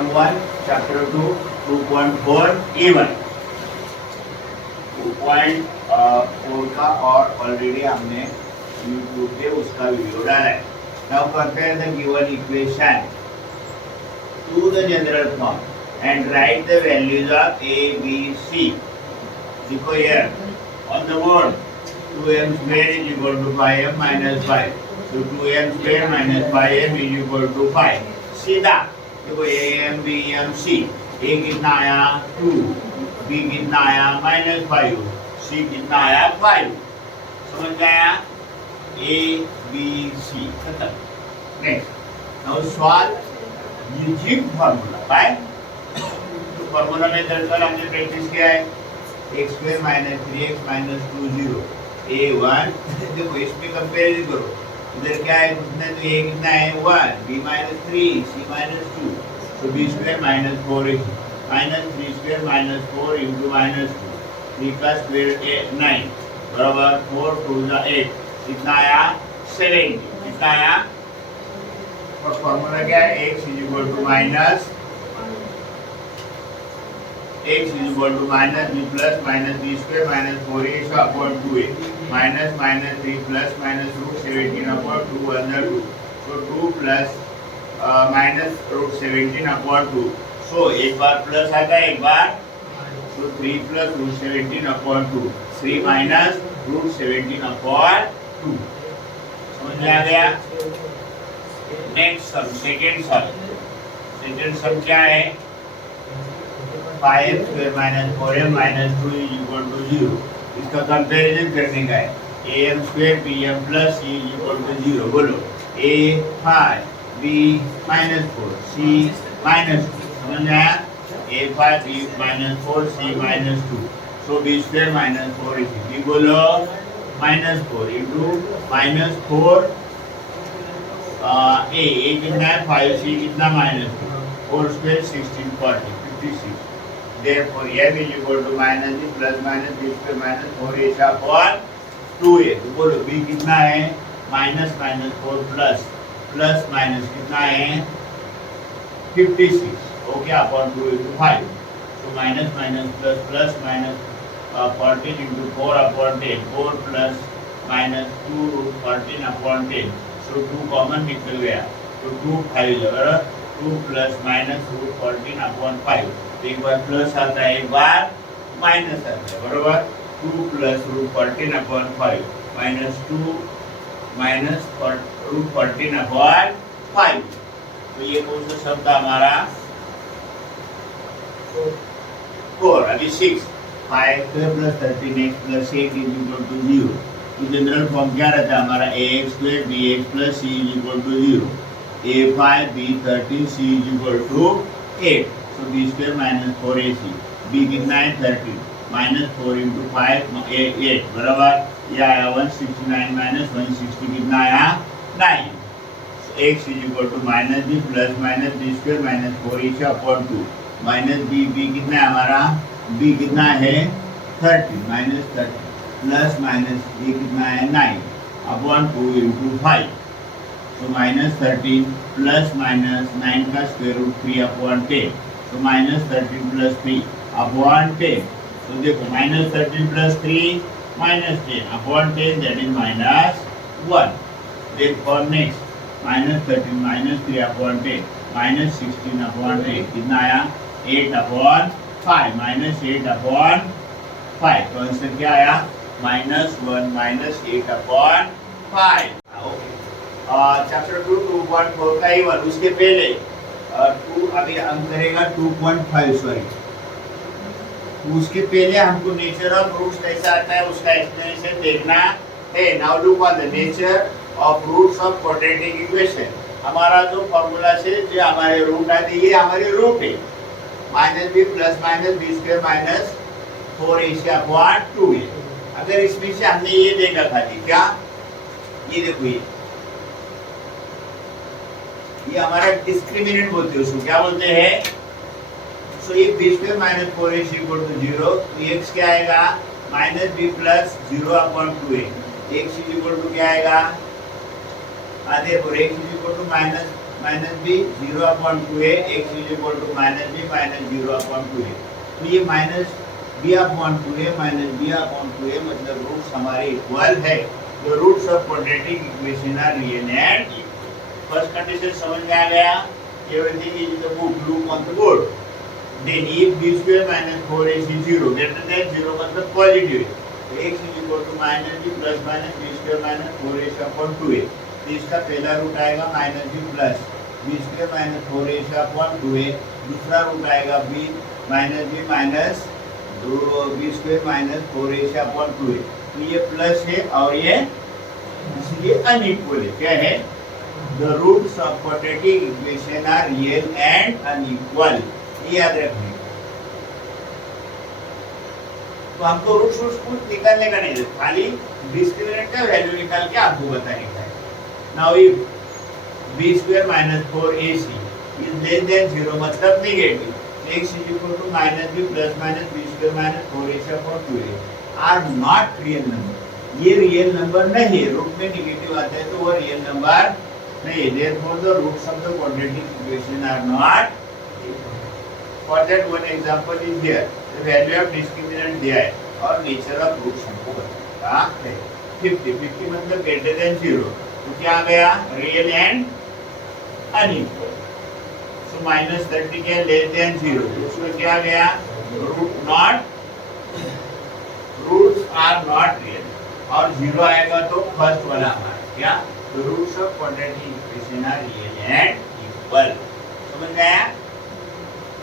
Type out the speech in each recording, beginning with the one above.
M1 chapter 2 2.4 E1 2.4 का और already हमने यूट्यूब पे उसका वीडियो डाला है. Now compare the given equation to the general form and write the values of A, B, C. देखो here on the board 2m square is equal to 5m minus 5. So 2m square minus 5m is equal to 5. सीधा देखो am bm c. A कितना आया 2, B कितना आया -5, C कितना आया 5. समझ गया? A B C खत्म. Next now solve using formula by. तो फार्मूला में दरअसल हमने प्रैक्टिस किया है x square minus 3x minus 2 0 a1. देखो इसमें कंपेरिजन करो. इधर क्या है उसने तो a कितना है 1, b माइनस 3, c माइनस 2. तो b square minus 4ac minus 3 square minus 4 into minus 2. 3 का स्क्वायर 9 बराबर 4 2 8. कितना आया 70. कितना आया? और फॉर्मूला क्या है x is equal to minus b plus minus b square minus 4a upon 2a minus minus 3 plus minus root 17 upon 2 अंदर 2. तो 2 plus minus root 17 upon 2. So एक बार प्लस आता है एक बार तो 3 plus root 17 upon 2 3 minus root 17 upon 2. समझ में आ गया? नेक्स्ट सम सेकंड सम क्या है 5m square minus 4m minus 2 is equal to 0. इसका कंपैरिजन करने का है am square bm plus c is equal to 0. बोलो a 5 b minus 4 c minus 2. समझ में आया? a 5 b minus 4 c minus 2. So b square minus 4 is b. बोलो minus 4 into minus 4 a कितना है 5 c कितना minus 2 4 square 16 40 56. Therefore m is equal to minus b plus minus b square minus 4a upon 2a. तो बोलो b कितना है minus minus 4 plus plus minus कितना है 56. Okay upon 2 into 5. तो minus minus plus plus minus 14 into 4 upon 10 4 plus minus 2 root 14 upon 10. सो 2 common निकल गया तो 2 5 बराबर 2 प्लस माइनस रूट 14 अपॉन 5. एक बार प्लस आता है एक बार माइनस आता है बराबर 2 plus root 14 upon 5 minus 2 minus root 14 upon 5. तो ये कौन सा शब्द हमारा 4. अभी 6 5 plus 13x plus 8 is equal to 0. तो जनरल फॉर्म क्या रहता है हमारा ax square bx plus c is equal to 0. a5 b13 c is equal to 8. So b square minus 4ac b कितना है 13 माइनस 4 इंटू 5 8 बराबर ये आया 169 माइनस 160 कितना आया 9. x is equal to minus b plus minus b square minus 4ac upon 2 minus b कितना है हमारा b कितना है 30 माइनस 30 प्लस माइनस ये कितना है 9 अपॉन 2 इंटू 5. तो माइनस 13 प्लस माइनस 9 का स्क्वायर रूट 3 अपॉन 10. तो माइनस 13 प्लस 3 अपॉन 10. तो देखो minus 13 plus 3 minus 10 upon 10 that is minus 1. Therefore next minus 13 minus 3 upon 10 minus 16 upon 8 कितना आया 8 अपॉन 5 माइनस 8 अपॉन 5. तो आंसर क्या आया -1 माइनस 8 अपॉन 5. चैप्टर 2 2.4 का ही उसके पहले 2 अभी हम करेगा 2.5 सॉरी. उसके पहले हमको नेचर ऑफ रूट्स कैसा आता है उसका एक्सप्लेनेशन देखना है. Now look on the nature of roots of quadratic equation. हमारा जो फॉर्मूला से जो हमारे रूट आते ये हमारे रूट है minus b plus minus b square minus 4ac upon 2a. अगर इसमें से हमने ये देखा खाली क्या ये देखो ये हमारा डिस्क्रिमिनेंट बोलते हैं उसको क्या बोलते हैं. सो ये b square minus 4ac equal to 0. तो x क्या आएगा minus b plus 0 upon 2a. x is equal to क्या आएगा देखो x is equal to minus minus B 0/2a, x is equal to minus B minus 0/2a। तो ये minus b/2a minus b/2a मतलब roots हमारे equal है। The roots of quadratic equation are real and equal. First condition समझ में आ गया, everything is in the book, look on the board. Then if b square minus 4ac 0 greater than 0 मतलब positive है, तो x is equal to minus b plus minus b square minus 4ac upon 2a। तो इसका पहला root आएगा minus b plus b square minus 4ac upon 2a, दूसरा root आएगा b minus b minus b square minus 4ac upon 2a। तो ये plus है और ये इसलिए अनइक्वल है। क्या है? The roots of quadratic equation are real and unequal. ये याद रखना। तो हमको रूट्स को निकालने का नहीं है, खाली डिस्क्रिमिनेंट का वैल्यू निकाल के आपको बताने का है। Now if b square minus 4ac is less than 0 मतलब negative, x is equal to minus b plus minus b square minus 4ac upon 2a are not real number। ये रियल नंबर नहीं है, रूट में negative आता है तो वो real number नहीं है। therefore the roots of the quadratic equation are not। For that one example is here, the value of discriminant दिया है और nature of roots हमको बताया है। 50 मतलब greater than 0, तो क्या आ गया? real and unequal। so minus 30 क्या less than 0, तो उसमें क्या आ गया? roots are not real, और 0 आएगा तो फर्स्ट वाला हमारा क्या? the roots of quadratic equation are real and equal। समझ में आया?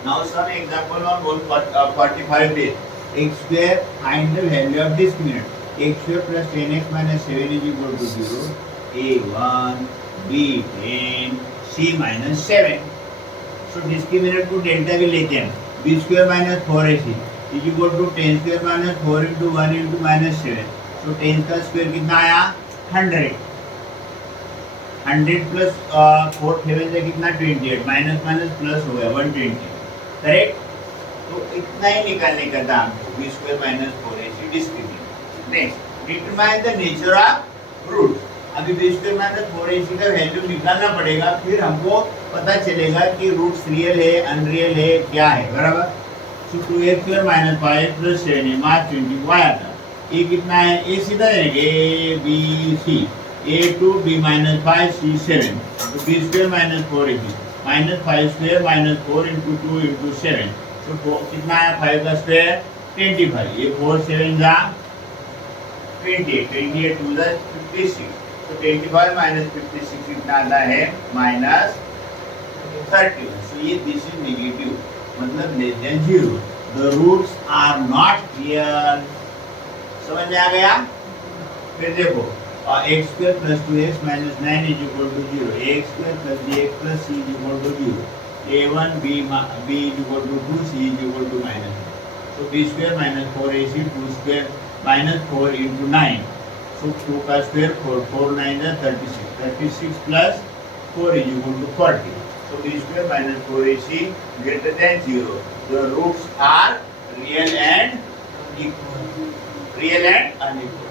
Now some example on 145 days. X square, find the value of discriminant। x square plus 10x minus 7 is equal to 0, a1, b10, c minus 7। So discriminant को delta भी लेते हैं। b square minus 4ac is equal to 10 square minus 4 into 1 into minus 7। So 10 का square कितना आया? 100। 100 plus 4 7 से कितना? 28, minus minus plus हो गया 120। करेक्ट? तो इतना ही निकालने का था हमको, b square minus 4ac discriminant. Next, determine the nature of root. अभी b square minus 4ac का वैल्यू निकालना पड़ेगा, फिर हमको पता चलेगा कि रूट्स रियल है अनरियल है क्या है। बराबर? सो 2x square minus 5x plus 7 मार्च 20 को आया था। ये कितना है? a सीधा जाएगा a b c, a2 b minus 5 c 7, तो b square minus 4ac minus 5 square minus 4 into 2 into 7, तो कितना है? 5 का स्क्वायर 25, ये 4 7 जा 28, 28 2 जा 56, तो 25 माइनस 56 कितना आता है? माइनस 31। सो ये दिस इज नेगेटिव मतलब less than 0। The roots are not real. समझ में आ गया? फिर देखो, x square plus 2x minus 9 is equal to 0, ax square plus bx plus c is equal to 0, a1 b is equal to 2, c is equal to minus 1। so b square minus 4ac 2 square minus 4 into 9, so 2 का square 4, 4 9 is 36, 36 plus 4 is equal to 40। so b square minus 4ac greater than 0। the roots are real and equal, real and unequal।